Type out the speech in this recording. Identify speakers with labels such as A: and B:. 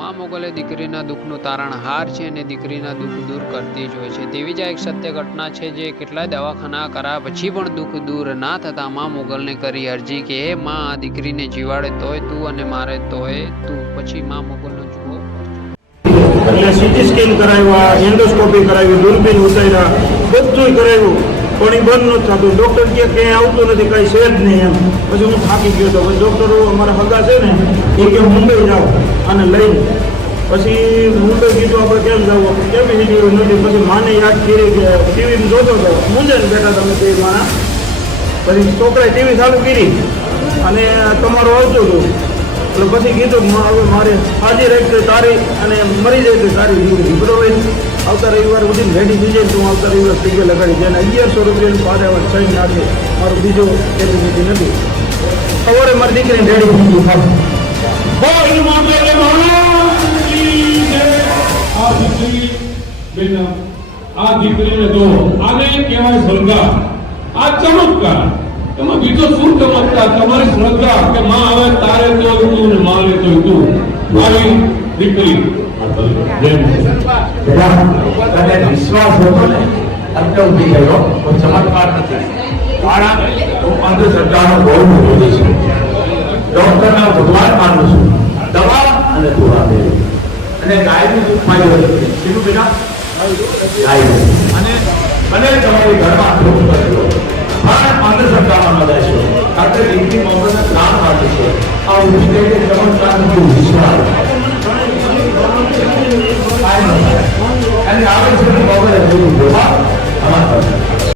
A: મા મોગલે દીકરીના દુઃખનું તારણહાર છે અને દીકરીના દુઃખ દૂર કરતી જ હોય છે. તેવી જ આ એક સત્ય ઘટના છે જે કેટલાય દવાખાના કરાયા પછી પણ દુઃખ દૂર ના થતાં મા મોગલને કરી અરજી કે, હે માં, આ દીકરીને જીવાડે તોય તું અને મારે તોય તું. પછી મા મોગલનો જુઓ.
B: એટલે સીટી સ્કેન કરાવ્યા એન્ડોસ્કોપી કરાવી દૂરબીન ઉતાર્યા બધું કરાવ્યું પણ એ બંધ નથી થતું. ડૉક્ટર કે ક્યાંય આવતું નથી, કાંઈ છે જ નહીં એમ. પછી હું થાકી ગયો હતો ડૉક્ટરો અમારા હગા છે ને, એ કે મુંબઈ જાઓ અને લઈને. પછી મુંબઈ કીધું, આપણે કેમ જવું? કેપેસિટી નથી? પછી માને યાદ કરી કે ટીવી જોતો હતો. મૂંઝાઈને બેઠા તમે તે મારા પછી છોકરાએ ટીવી ચાલુ કરી. અને તમારું આવતું હતું. એટલે પછી કીધું હવે મારે આજે રાખી તારી અને મરી જાય તો તારી દીકરી બરોબર? આવતા રવિવાર સુધી રેડી થઈ જાય તો આવતા રવિવાર ટીકે લગાડી છે અને અગિયારસો રૂપિયાનું પાડે સહી નાખે મારો બીજો કેપેસિટી નથી. સવારે મારી દીકરીને રેડી થઈ ગયું
C: જય. આ દીકરીને જો આને કહેવાય શ્રદ્ધા આ ચમત્કાર. એમાં બીજો શું ચમત્કાર તમારી શ્રદ્ધા કે માં તારે તો તું ને મારે તો તું. આવી દીકરી.
D: વિશ્વાસ હતો ને ગયો કોઈ ચમત્કાર નથી કારણ હું અંધશ્રદ્ધાનો બહુ વિરોધી છું ડોક્ટરના ભગવાન માનું છું દવા અને દોરા બે અને ગાયનું દૂધ પાયું હતું ગાયનું અને અને તમારી ઘરમાં సంబంధించిన విషయాలు ఆయన రావాల్సిన బాగోలేదు